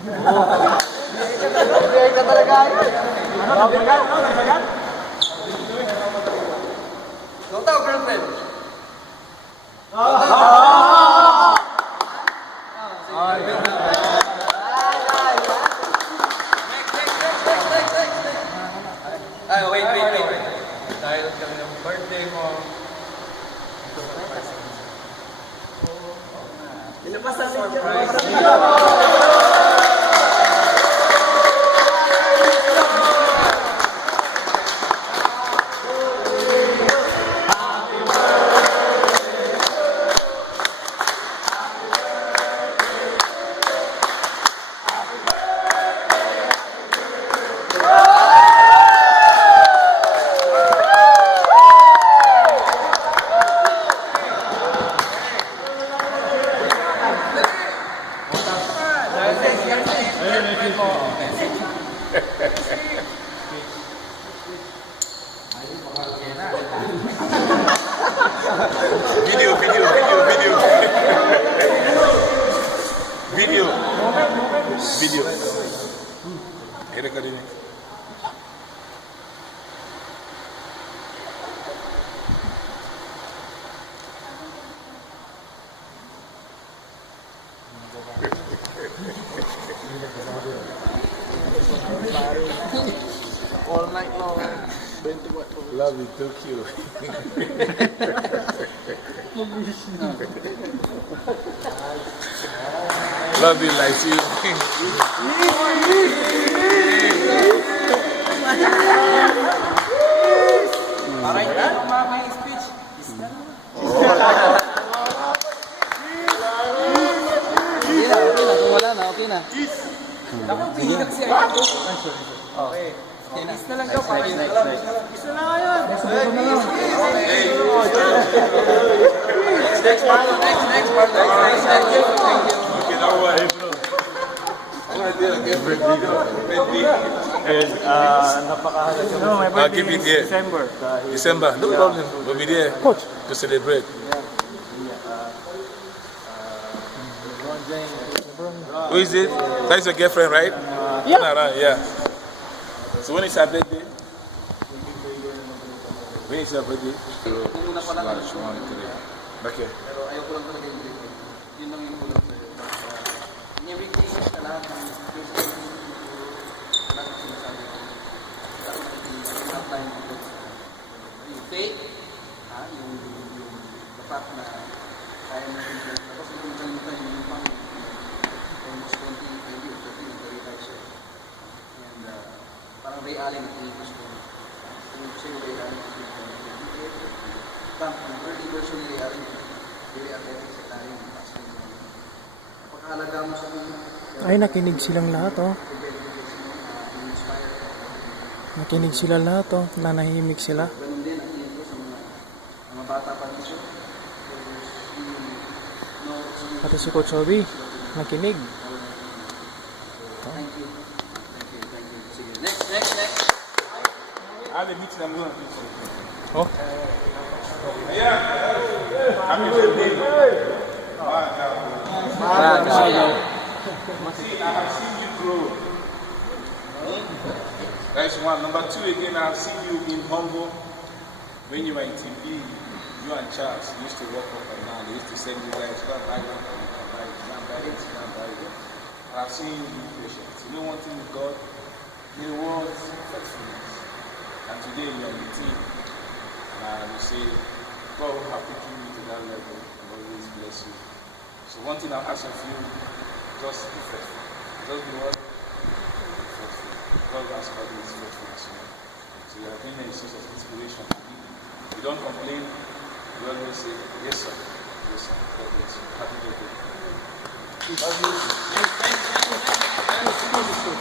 Bigay ka talaga. Ano? Nagsagat? Nota o girlfriend? Ay, wait. Dahil kami ng birthday mo. Video. Kira ka din. All night long. 24. Love you, too cute. Love you like you. Alright, ano may speech? Okay na. Ako, tingin kasi ako. Okay. Kiss na lang daw. Kiss na lang ngayon. Next part. Thank you. Okay, now what? Napakahalaga. No, my birthday is December. December, no problem. We'll be there to celebrate. Who is it? That's your girlfriend, right? Yeah. So when is her birthday? When is your birthday? Okay. Faith, yung dapat na kaya mo rin. Tapos yung kalimutan yung pang almost 20 or 35 siya. And parang Ray Allen yung gusto ko. Yung siya yung Ray Allen yung early version ni Ray Allen, very athletic sa tayo. Napakahalaga mo sa mga Ay, nakinig silang lahat, oh. Nakinig sila lahat, oh. Nanahimik sila. ganun din ang tingin ko sa mga bata pa dito. Pati si Coach Obi, nakinig. Thank you. Sige. Next. I'll be meeting them going to Oh. Happy birthday. See, I have seen you grow. That's one. Number two, again, I have seen you in Humble. When you were in TV, you and Charles used to walk up and down. They used to send you guys, go and buy one, buy it. I've seen you be patient. You know one thing with God, He rewards faithfulness. And today you are on the team. And you say, God will have taken you to that level and always bless you. So one thing I'll ask of you, just be faithful. Just be what? Faithful. God has called you faithfulness. So you are being a source of inspiration to people. You don't complain. You always say, yes sir. Yes sir. God bless you. Happy birthday.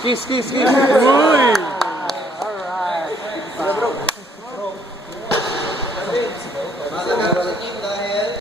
Kiss. Uy! Alright.